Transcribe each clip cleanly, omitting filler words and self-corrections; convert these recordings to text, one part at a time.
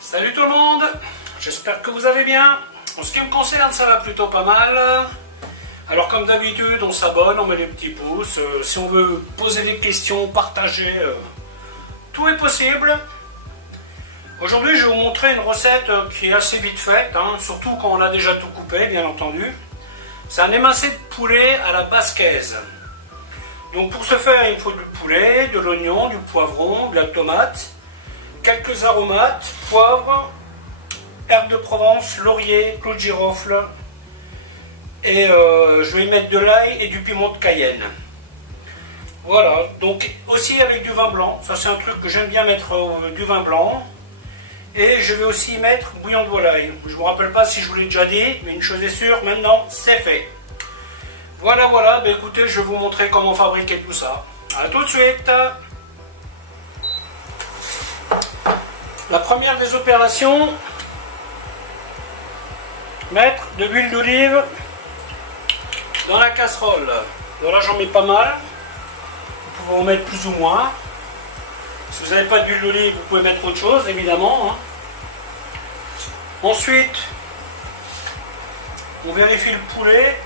Salut tout le monde, j'espère que vous allez bien. En ce qui me concerne, ça va plutôt pas mal. Alors comme d'habitude, on s'abonne, on met les petits pouces. Si on veut poser des questions, partager, tout est possible. Aujourd'hui, je vais vous montrer une recette qui est assez vite faite, surtout quand on a déjà tout coupé, bien entendu. C'est un émincé de poulet à la basquaise. Donc pour ce faire, il me faut du poulet, de l'oignon, du poivron, de la tomate, quelques aromates, poivre, herbes de Provence, laurier, clou de girofle, et je vais y mettre de l'ail et du piment de Cayenne. Voilà, donc aussi avec du vin blanc, ça c'est un truc que j'aime bien mettre du vin blanc. Et je vais aussi y mettre bouillon de volaille. Je ne me rappelle pas si je vous l'ai déjà dit, mais une chose est sûre, maintenant c'est fait. Voilà, ben écoutez, je vais vous montrer comment fabriquer tout ça. A tout de suite. La première des opérations, mettre de l'huile d'olive dans la casserole. Alors là j'en mets pas mal, vous pouvez en mettre plus ou moins. Si vous n'avez pas d'huile d'olive, vous pouvez mettre autre chose, évidemment. Ensuite, on vérifie le poulet,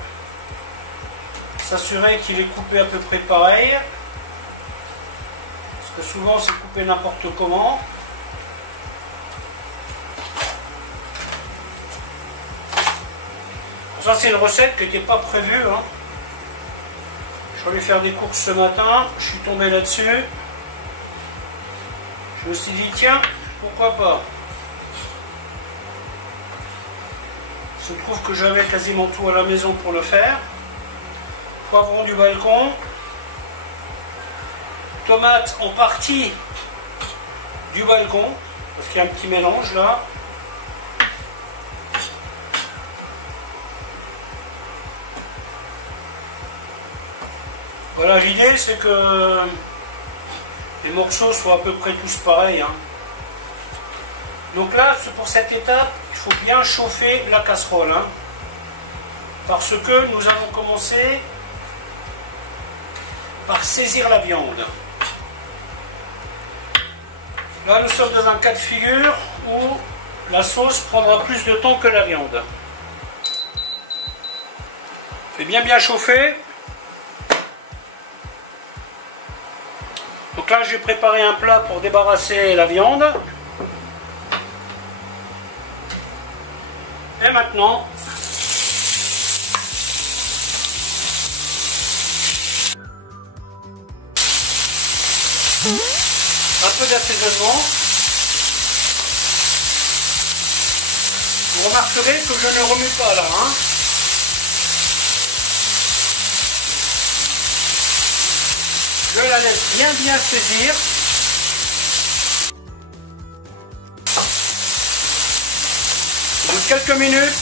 s'assurer qu'il est coupé à peu près pareil, parce que souvent c'est coupé n'importe comment. Ça c'est une recette qui n'était pas prévue. Je voulais faire des courses ce matin, je suis tombé là-dessus. Je me suis dit, tiens, pourquoi pas. Il se trouve que j'avais quasiment tout à la maison pour le faire. Poivron du balcon. Tomate en partie du balcon, parce qu'il y a un petit mélange là. Voilà, l'idée c'est que les morceaux soient à peu près tous pareils. Donc là, pour cette étape, il faut bien chauffer la casserole. Parce que nous allons commencer par saisir la viande. Là, nous sommes dans un cas de figure où la sauce prendra plus de temps que la viande. Fait bien chauffer. Donc là, j'ai préparé un plat pour débarrasser la viande. Et maintenant, un peu d'assaisonnement. Vous remarquerez que je ne remue pas là. Je la laisse bien saisir. Dans quelques minutes.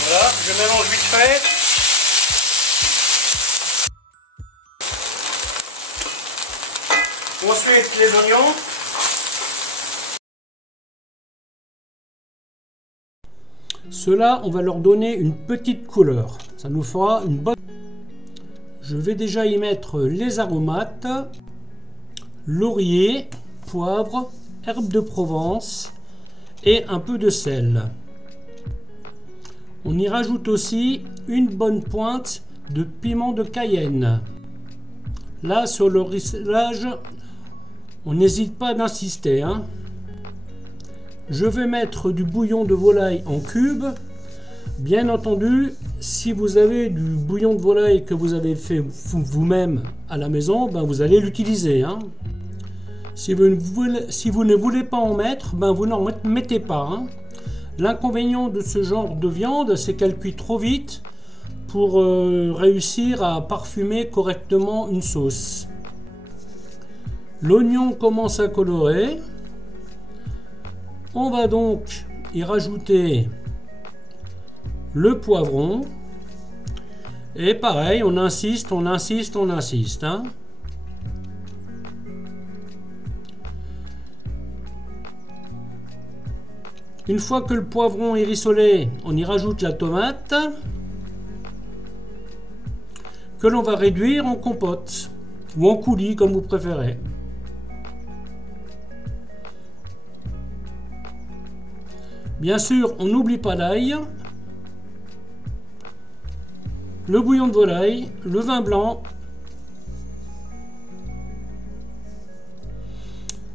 Voilà, je mélange vite fait. Ensuite les oignons. Ceux-là, on va leur donner une petite couleur. Ça nous fera une bonne... Je vais déjà y mettre les aromates, laurier, poivre, herbes de Provence et un peu de sel. On y rajoute aussi une bonne pointe de piment de Cayenne. Là, sur le rissolage, on n'hésite pas d'insister. Je vais mettre du bouillon de volaille en cubes. Bien entendu, si vous avez du bouillon de volaille que vous avez fait vous-même à la maison, vous allez l'utiliser. Si vous ne voulez pas en mettre, vous n'en mettez pas. L'inconvénient de ce genre de viande, c'est qu'elle cuit trop vite pour réussir à parfumer correctement une sauce. L'oignon commence à colorer. On va donc y rajouter le poivron. Et pareil, on insiste. Une fois que le poivron est rissolé, on y rajoute la tomate que l'on va réduire en compote ou en coulis comme vous préférez. Bien sûr, on n'oublie pas l'ail, le bouillon de volaille, le vin blanc.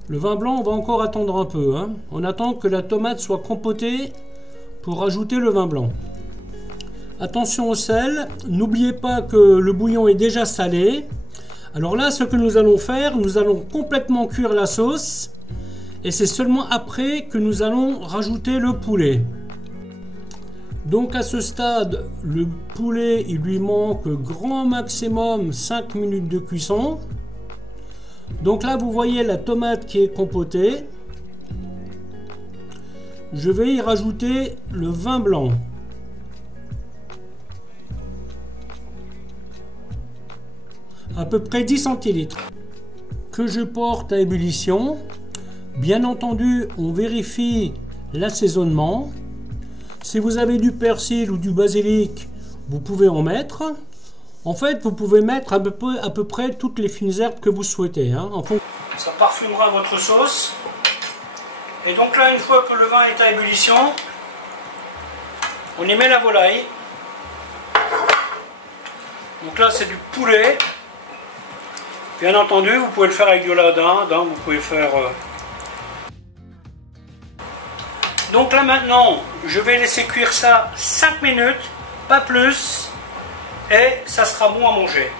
Le vin blanc, on va encore attendre un peu, hein. On attend que la tomate soit compotée pour ajouter le vin blanc. Attention au sel, n'oubliez pas que le bouillon est déjà salé. Alors là, ce que nous allons faire, nous allons complètement cuire la sauce et c'est seulement après que nous allons rajouter le poulet. Donc à ce stade, le poulet, il lui manque grand maximum 5 minutes de cuisson. Donc là, vous voyez la tomate qui est compotée. Je vais y rajouter le vin blanc. À peu près 10 centilitres. Que je porte à ébullition. Bien entendu, on vérifie l'assaisonnement. Si vous avez du persil ou du basilic, vous pouvez en mettre. En fait, vous pouvez mettre à peu près toutes les fines herbes que vous souhaitez. Hein, Ça parfumera votre sauce. Et donc là, une fois que le vin est à ébullition, on y met la volaille. Donc là, c'est du poulet. Bien entendu, vous pouvez le faire avec de la dinde. Hein, vous pouvez faire... Donc là maintenant, je vais laisser cuire ça 5 minutes, pas plus. Et ça sera bon à manger.